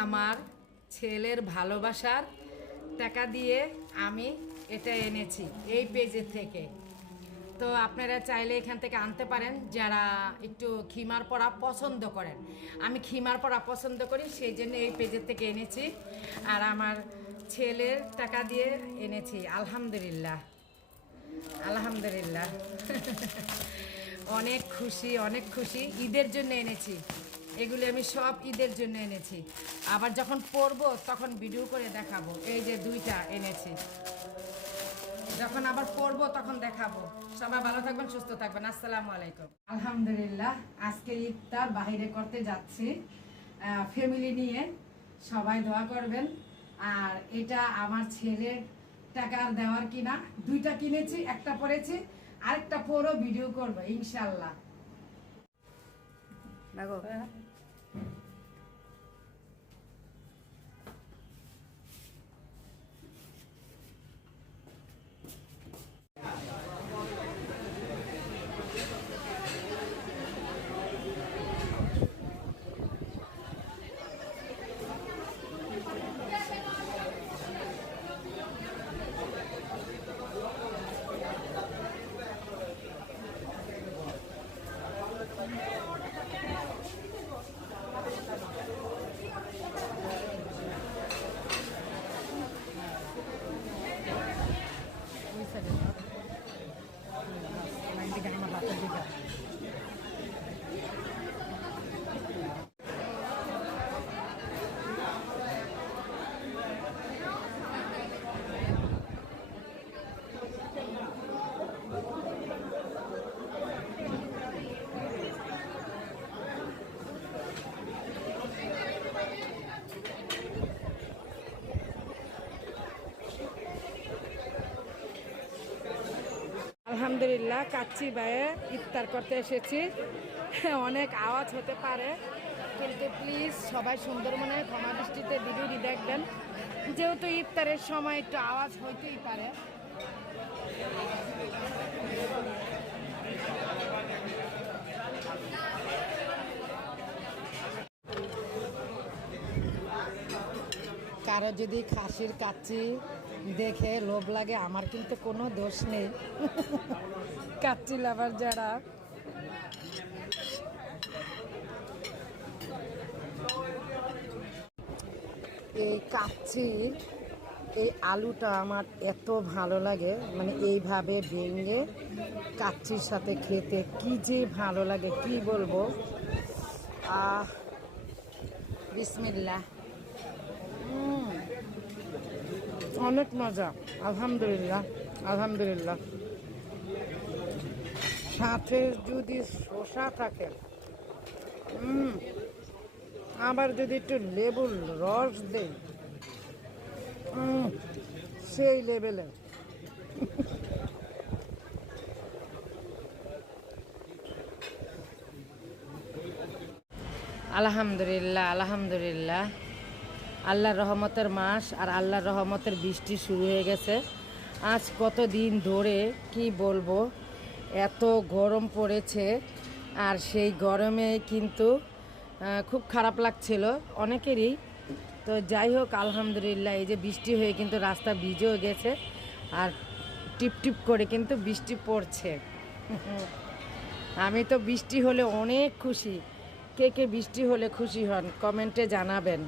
আমার ছেলের ভালোবাসার টাকা দিয়ে আমি এটা এনেছি এই পেজের থেকে। তো আপনারা চাইলে এখান থেকে আনতে পারেন যারা একটু খিমার পরা পছন্দ করেন। আমি খিমার পরা পছন্দ করি, সেই জন্য এই পেজের থেকে এনেছি। আর আমার ছেলের টাকা দিয়ে এনেছি। আলহামদুলিল্লাহ, আলহামদুলিল্লাহ। অনেক খুশি, অনেক খুশি। ঈদের জন্য এনেছি এগুলি, আমি সব ঈদের জন্য এনেছি। আবার যখন পরবো তখন ভিডিও করে দেখাবো। এই যে 2টা এনেছি, যখন আবার পরবো তখন দেখাবো। সবাই ভালো থাকবেন, সুস্থ থাকবেন। আসসালামু আলাইকুম। আলহামদুলিল্লাহ, আজকে ইফতার বাইরে করতে যাচ্ছি ফ্যামিলি নিয়ে। সবাই দোয়া করবেন। আর এটা আমার ছেলের টাকা দেওয়ার কিনা। 2টা কিনেছি, একটা পরেছি, আরেকটা পরও ভিডিও করবো ইনশাল্লাহ। দেখো আলহামদুলিল্লাহ, কাচ্চি বায়ে ইফতার করতে এসেছি। অনেক আওয়াজ হতে পারে, কিন্তু প্লিজ সবাই সুন্দর মনে ক্ষমা দৃষ্টিতে ভিডিওটি দেখবেন। যেহেতু ইফতারের সময় একটু আওয়াজ হইতেই পারে। কারো যদি খাসির কাচ্চি দেখে লোভ লাগে, আমার কিন্তু কোনো দোষ নেই। কাচ্চি লাভার যারা, এই কাচ্চি, এই আলুটা আমার এত ভালো লাগে, মানে এইভাবে ভেঙে কাচ্চির সাথে খেতে কি যে ভালো লাগে কি বলবো। বিসমিল্লাহ, অনেক মজা। আলহামদুলিল্লাহ, আলহামদুলিল্লাহ। সাথে যদি শসা থাকে, আবার যদি একটু লেবুর রস দেয়, সেই লেভেলে। আলহামদুলিল্লাহ, আলহামদুলিল্লাহ। আল্লাহর রহমতের মাস আর আল্লাহর রহমতের বৃষ্টি শুরু হয়ে গেছে। আজ কতদিন ধরে কি বলবো, এত গরম পড়েছে। আর সেই গরমে কিন্তু খুব খারাপ লাগছিল অনেকেরই। তো যাই হোক, আলহামদুলিল্লাহ, এই যে বৃষ্টি হয়ে কিন্তু রাস্তা ভিজেও গেছে, আর টিপ টিপ করে কিন্তু বৃষ্টি পড়ছে। আমি তো বৃষ্টি হলে অনেক খুশি। কে কে বৃষ্টি হলে খুশি হন কমেন্টে জানাবেন।